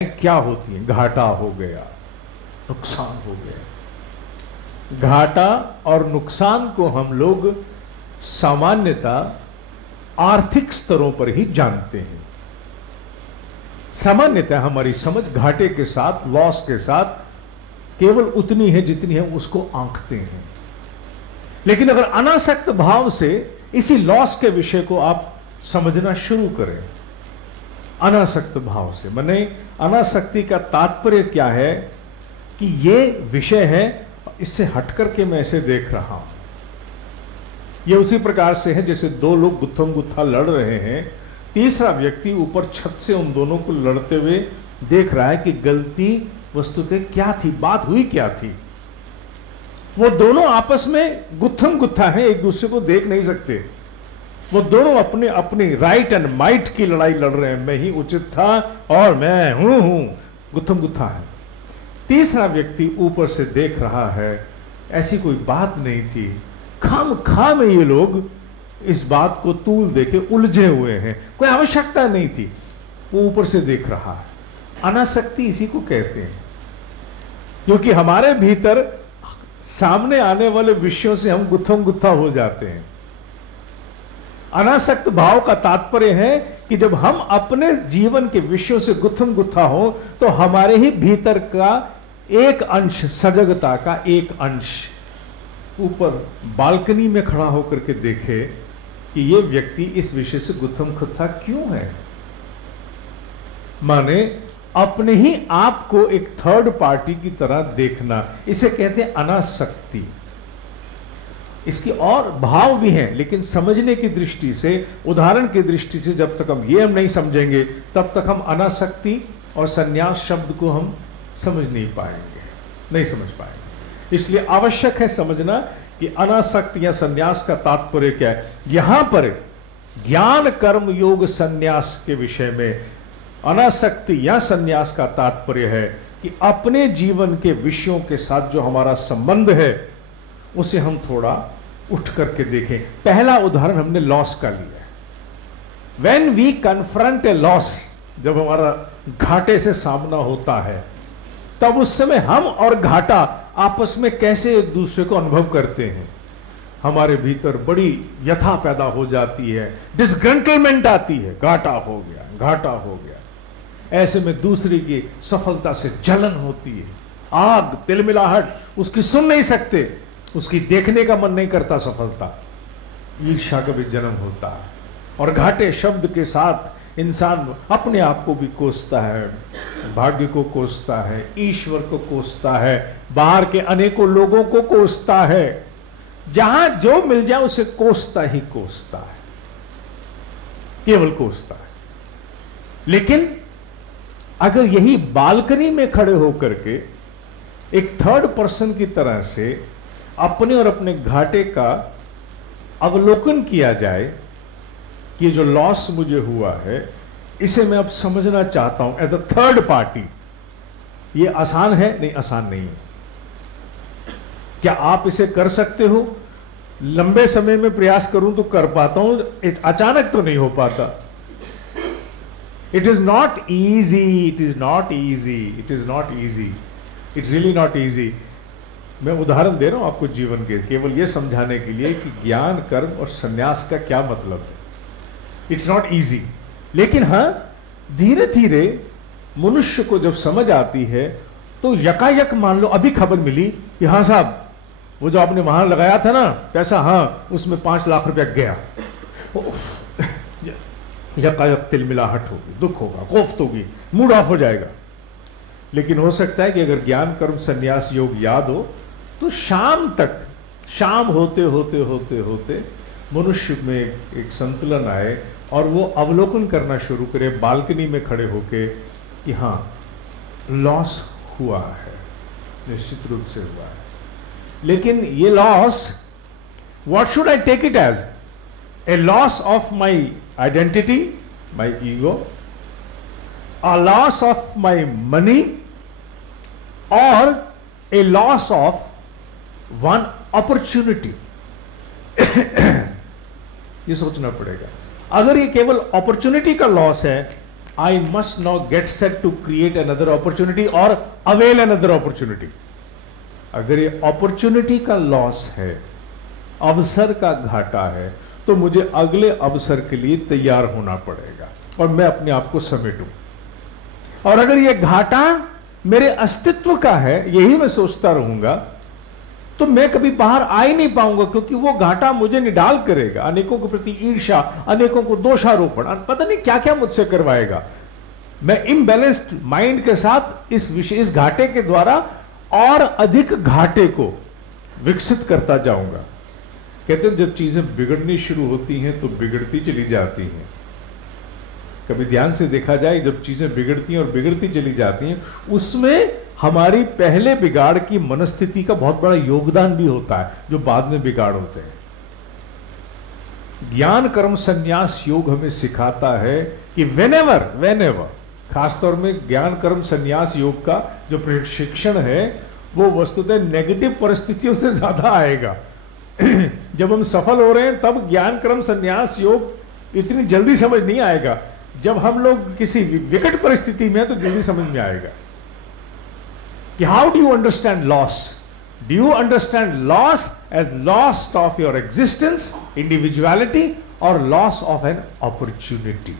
क्या होती है? घाटा हो गया, नुकसान हो गया। घाटा और नुकसान को हम लोग सामान्यतः आर्थिक स्तरों पर ही जानते हैं। सामान्यतः हमारी समझ घाटे के साथ, लॉस के साथ केवल उतनी है जितनी है उसको आंकते हैं। लेकिन अगर अनासक्त भाव से इसी लॉस के विषय को आप समझना शुरू करें, अनासक्त भाव से, माने अनासक्ति का तात्पर्य क्या है कि ये विषय है, इससे हटकर के मैं इसे देख रहा हूं। ये उसी प्रकार से है जैसे दो लोग गुत्थम गुत्था लड़ रहे हैं, तीसरा व्यक्ति ऊपर छत से उन दोनों को लड़ते हुए देख रहा है कि गलती वस्तुतः क्या थी, बात हुई क्या थी। वो दोनों आपस में गुत्थम गुत्था है, एक दूसरे को देख नहीं सकते। वो दोनों अपने अपनी राइट एंड माइट की लड़ाई लड़ रहे हैं, मैं ही उचित था और मैं हूं, गुत्थम गुत्था है। तीसरा व्यक्ति ऊपर से देख रहा है, ऐसी कोई बात नहीं थी, खाम में ये लोग इस बात को तूल देके उलझे हुए हैं, कोई आवश्यकता नहीं थी। वो ऊपर से देख रहा है। अनासक्ति इसी को कहते हैं, क्योंकि हमारे भीतर सामने आने वाले विषयों से हम गुत्थम गुत्था हो जाते हैं। अनासक्त भाव का तात्पर्य है कि जब हम अपने जीवन के विषयों से गुत्थम गुत्था हो तो हमारे ही भीतर का एक अंश, सजगता का एक अंश ऊपर बालकनी में खड़ा होकर के देखे कि ये व्यक्ति इस विषय से गुत्थम गुत्था क्यों है। माने अपने ही आप को एक थर्ड पार्टी की तरह देखना, इसे कहते हैं अनासक्ति। इसकी और भाव भी हैं, लेकिन समझने की दृष्टि से, उदाहरण की दृष्टि से जब तक हम ये नहीं समझेंगे तब तक हम अनासक्ति और संन्यास शब्द को हम समझ नहीं पाएंगे, नहीं समझ पाएंगे। इसलिए आवश्यक है समझना कि अनासक्ति या संन्यास का तात्पर्य क्या है। यहां पर ज्ञान कर्म योग संन्यास के विषय में अनासक्ति या संन्यास का तात्पर्य है कि अपने जीवन के विषयों के साथ जो हमारा संबंध है उसे हम थोड़ा उठ करके देखें। पहला उदाहरण हमने लॉस का लिया है। When we confront a loss, जब हमारा घाटे से सामना होता है, तब उस समय हम और घाटा आपस में कैसे एक दूसरे को अनुभव करते हैं। हमारे भीतर बड़ी व्यथा पैदा हो जाती है, डिसग्रंटलमेंट आती है, घाटा हो गया, घाटा हो गया। ऐसे में दूसरे की सफलता से जलन होती है, आग, तिलमिलाहट, उसकी सुन नहीं सकते, उसकी देखने का मन नहीं करता सफलता, ईर्ष्या का भी जन्म होता है। और घाटे शब्द के साथ इंसान अपने आप को भी कोसता है, भाग्य को कोसता है, ईश्वर को कोसता है, बाहर के अनेकों लोगों को कोसता है, जहां जो मिल जाए उसे कोसता ही कोसता है, केवल कोसता है। लेकिन अगर यही बालकनी में खड़े होकर के एक थर्ड पर्सन की तरह से अपने और अपने घाटे का अवलोकन किया जाए कि ये जो लॉस मुझे हुआ है इसे मैं अब समझना चाहता हूं एज अ थर्ड पार्टी, ये आसान है? नहीं, आसान नहीं है। क्या आप इसे कर सकते हो? लंबे समय में प्रयास करूं तो कर पाता हूं, अचानक तो नहीं हो पाता। It is not easy, it is not easy, it is not easy, it's really not easy. मैं उदाहरण दे रहा हूं आपको जीवन के, केवल यह समझाने के लिए कि ज्ञान कर्म और संन्यास का क्या मतलब है। इट्स नॉट ईजी, लेकिन हां, धीरे धीरे मनुष्य को जब समझ आती है तो यकायक, मान लो अभी खबर मिली कि हाँ साहब, वो जो आपने वहां लगाया था ना पैसा, हाँ उसमें 5 लाख रुपया गया, यकायक तिलमिलाहट होगी, दुख होगा, कोफ्त होगी, मूड ऑफ हो जाएगा। लेकिन हो सकता है कि अगर ज्ञान कर्म संन्यास योग याद हो तो शाम तक, शाम होते होते होते होते मनुष्य में एक संतुलन आए और वो अवलोकन करना शुरू करे बालकनी में खड़े होके कि हाँ, लॉस हुआ है, निश्चित रूप से हुआ है। लेकिन ये loss, what should I take it as? A loss of my identity, my ego, a loss of my money, or a loss of one opportunity? ये सोचना पड़ेगा। अगर ये केवल अपॉर्चुनिटी का लॉस है I must not get set to create another opportunity और avail another opportunity. अगर ये अपॉर्चुनिटी का लॉस है, अवसर का घाटा है, तो मुझे अगले अवसर के लिए तैयार होना पड़ेगा और मैं अपने आप को समेटूं। और अगर ये घाटा मेरे अस्तित्व का है, यही मैं सोचता रहूंगा, तो मैं कभी बाहर आ ही नहीं पाऊंगा, क्योंकि वो घाटा मुझे निडाल करेगा, अनेकों के प्रति ईर्ष्या, अनेकों को दोषारोपण, पता नहीं क्या क्या मुझसे करवाएगा। मैं इम्बैलेंस्ड माइंड के साथ इस घाटे के द्वारा और अधिक घाटे को विकसित करता जाऊंगा। कहते हैं जब चीजें बिगड़नी शुरू होती हैं तो बिगड़ती चली जाती हैं। कभी ध्यान से देखा जाए, जब चीजें बिगड़ती हैं और बिगड़ती चली जाती हैं, उसमें हमारी पहले बिगाड़ की मनस्थिति का बहुत बड़ा योगदान भी होता है, जो बाद में बिगाड़ होते हैं। ज्ञान कर्म संन्यास योग हमें सिखाता है कि वेनेवर खासतौर में ज्ञान कर्म संन्यास योग का जो प्रशिक्षण है वो वस्तुतः नेगेटिव परिस्थितियों से ज्यादा आएगा। जब हम सफल हो रहे हैं तब ज्ञान कर्म संन्यास योग इतनी जल्दी समझ नहीं आएगा, जब हम लोग किसी विकट परिस्थिति में तो जल्दी समझ में आएगा कि how do you understand loss. Do you understand loss as loss of your existence, individuality, और loss of an opportunity.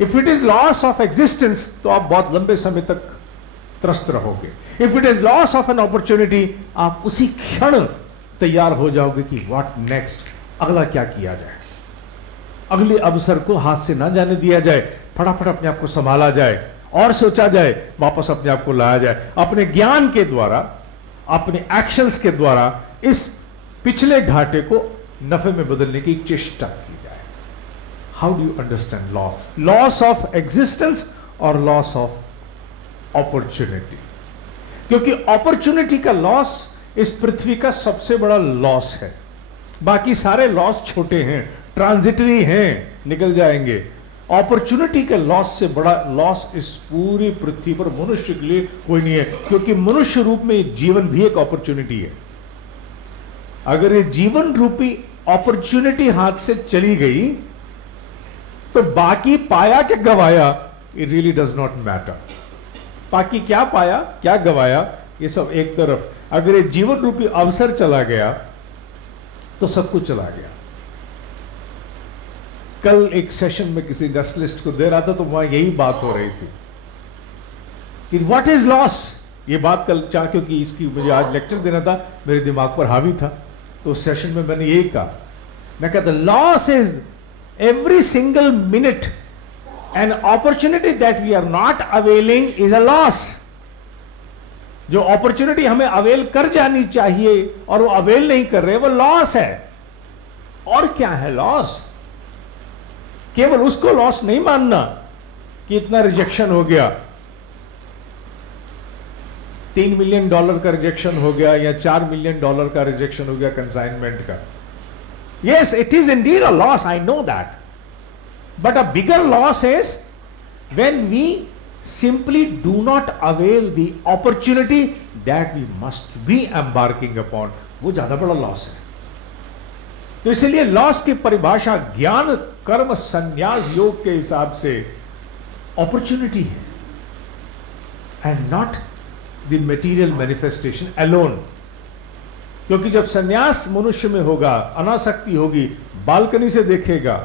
If it is loss of existence तो आप बहुत लंबे समय तक त्रस्त रहोगे। If it is loss of an opportunity, आप उसी क्षण तैयार हो जाओगे कि व्हाट नेक्स्ट, अगला क्या किया जाए, अगले अवसर को हाथ से ना जाने दिया जाए, फटाफट अपने आप को संभाला जाए और सोचा जाए, वापस अपने आप को लाया जाए, अपने ज्ञान के द्वारा, अपने एक्शंस के द्वारा इस पिछले घाटे को नफे में बदलने की चेष्टा की जाए। How do you understand loss, loss of existence और लॉस ऑफ अपॉर्चुनिटी। क्योंकि अपॉर्चुनिटी का लॉस इस पृथ्वी का सबसे बड़ा लॉस है। बाकी सारे लॉस छोटे हैं, ट्रांजिटरी हैं, निकल जाएंगे। अपॉर्चुनिटी के लॉस से बड़ा लॉस इस पूरी पृथ्वी पर मनुष्य के लिए कोई नहीं है, क्योंकि मनुष्य रूप में जीवन भी एक अपॉर्चुनिटी है। अगर ये जीवन रूपी अपॉर्चुनिटी हाथ से चली गई तो बाकी पाया क्या गवाया, it really does not matter. बाकी क्या पाया क्या गवाया, ये सब एक तरफ। अगर ये जीवन रूपी अवसर चला गया तो सब कुछ चला गया। कल एक सेशन में किसी जर्नलिस्ट को दे रहा था तो वहां यही बात हो रही थी कि व्हाट इज लॉस। ये बात कल क्योंकि इसकी मुझे आज लेक्चर देना था, मेरे दिमाग पर हावी था, तो उस सेशन में मैंने यही कहा। मैं कहता loss is every single minute an opportunity that we are not availing is a loss. जो अपॉर्चुनिटी हमें अवेल कर जानी चाहिए और वो अवेल नहीं कर रहे, वो लॉस है। और क्या है लॉस? केवल उसको लॉस नहीं मानना कि इतना रिजेक्शन हो गया, $3 मिलियन का रिजेक्शन हो गया या $4 मिलियन का रिजेक्शन हो गया कंसाइनमेंट का। Yes, it is indeed a loss, I know that. But a bigger loss is when we simply do not avail the opportunity that we must be embarking upon. वो ज्यादा बड़ा loss है। तो इसलिए loss की परिभाषा ज्ञान कर्म संन्यास योग के हिसाब से अपॉर्चुनिटी है and not the material manifestation alone. क्योंकि जब संन्यास मनुष्य में होगा, अनासक्ति होगी, बालकनी से देखेगा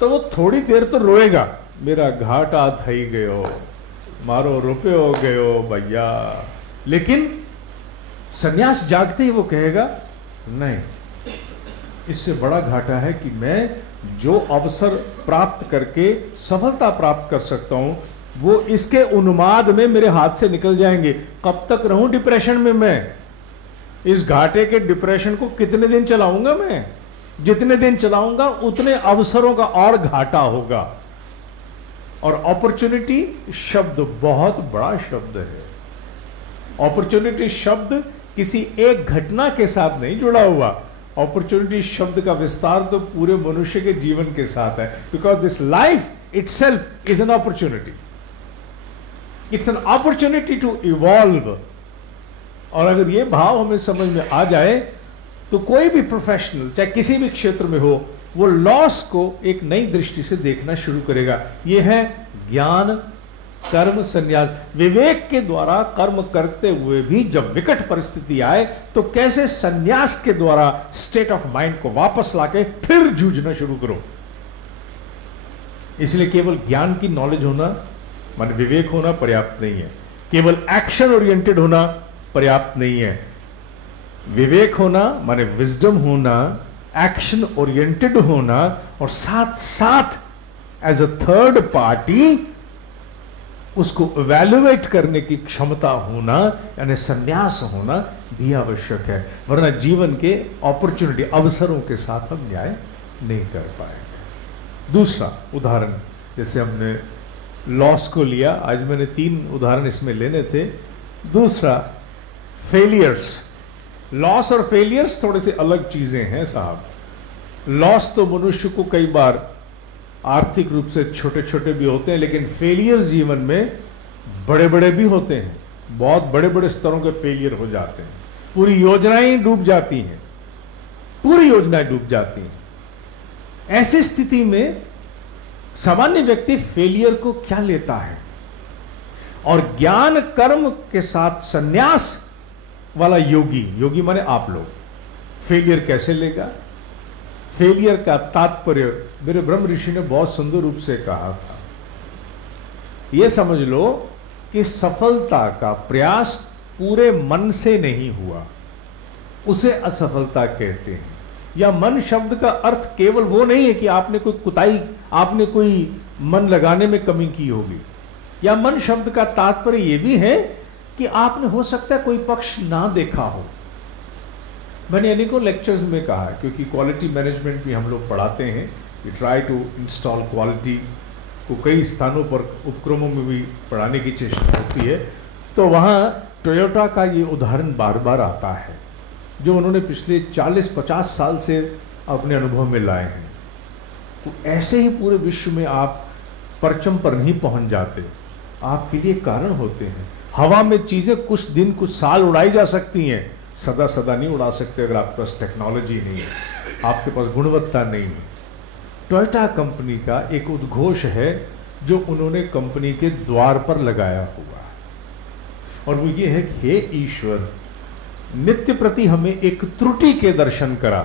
तो वो थोड़ी देर तो रोएगा, मेरा घाटा थई गयो, मारो रुपये हो गयो भैया। लेकिन संन्यास जागते ही वो कहेगा नहीं, इससे बड़ा घाटा है कि मैं जो अवसर प्राप्त करके सफलता प्राप्त कर सकता हूं वो इसके उन्माद में मेरे हाथ से निकल जाएंगे। कब तक रहूं डिप्रेशन में? मैं इस घाटे के डिप्रेशन को कितने दिन चलाऊंगा? मैं जितने दिन चलाऊंगा उतने अवसरों का और घाटा होगा। और अपॉर्चुनिटी शब्द बहुत बड़ा शब्द है। अपॉर्चुनिटी शब्द किसी एक घटना के साथ नहीं जुड़ा हुआ। अपॉर्चुनिटी शब्द का विस्तार तो पूरे मनुष्य के जीवन के साथ है, because this life itself is an opportunity. It's an opportunity to evolve. और अगर ये भाव हमें समझ में आ जाए तो कोई भी प्रोफेशनल चाहे किसी भी क्षेत्र में हो, वो लॉस को एक नई दृष्टि से देखना शुरू करेगा। ये है ज्ञान कर्म संन्यास। विवेक के द्वारा कर्म करते हुए भी जब विकट परिस्थिति आए तो कैसे संन्यास के द्वारा स्टेट ऑफ माइंड को वापस लाके फिर जूझना शुरू करो। इसलिए केवल ज्ञान की नॉलेज होना माने विवेक होना पर्याप्त नहीं है, केवल एक्शन ओरिएंटेड होना पर्याप्त नहीं है। विवेक होना माने विजडम होना, एक्शन ओरिएंटेड होना, और साथ साथ एज अ थर्ड पार्टी उसको इवैल्यूएट करने की क्षमता होना, यानी संन्यास होना भी आवश्यक है, वरना जीवन के अपॉर्चुनिटी अवसरों के साथ हम न्याय नहीं कर पाएंगे। दूसरा उदाहरण, जैसे हमने लॉस को लिया, आज मैंने 3 उदाहरण इसमें लेने थे। दूसरा फेलियर्स। लॉस और फेलियर्स थोड़े से अलग चीजें हैं साहब। लॉस तो मनुष्य को कई बार आर्थिक रूप से छोटे छोटे भी होते हैं, लेकिन फेलियर्स जीवन में बड़े बड़े भी होते हैं। बहुत बड़े बड़े स्तरों के फेलियर हो जाते हैं, पूरी योजनाएं डूब जाती हैं, पूरी योजनाएं डूब जाती हैं। ऐसी स्थिति में सामान्य व्यक्ति फेलियर को क्या लेता है, और ज्ञान कर्म के साथ संन्यास वाला योगी, योगी माने आप लोग, फेलियर कैसे लेगा? फेलियर का तात्पर्य मेरे ब्रह्म ऋषि ने बहुत सुंदर रूप से कहा था। यह समझ लो कि सफलता का प्रयास पूरे मन से नहीं हुआ, उसे असफलता कहते हैं। या मन शब्द का अर्थ केवल वो नहीं है कि आपने कोई कुताई, आपने कोई मन लगाने में कमी की होगी। या मन शब्द का तात्पर्य यह भी है कि आपने हो सकता है कोई पक्ष ना देखा हो। मैंने अनेकों लेक्चर्स में कहा है, क्योंकि क्वालिटी मैनेजमेंट भी हम लोग पढ़ाते हैं, we try to install quality को कई स्थानों पर उपक्रमों में भी पढ़ाने की चेष्टा होती है। तो वहाँ टोयोटा का ये उदाहरण बार बार आता है, जो उन्होंने पिछले 40-50 साल से अपने अनुभव में लाए हैं। तो ऐसे ही पूरे विश्व में आप परचम पर नहीं पहुंच जाते, आपके लिए कारण होते हैं। हवा में चीजें कुछ दिन कुछ साल उड़ाई जा सकती हैं, सदा सदा नहीं उड़ा सकते अगर आपके पास टेक्नोलॉजी नहीं है, आपके पास गुणवत्ता नहीं है। टोयोटा कंपनी का एक उद्घोष है जो उन्होंने कंपनी के द्वार पर लगाया हुआ है, और वो ये है कि हे ईश्वर, नित्य प्रति हमें एक त्रुटि के दर्शन करा,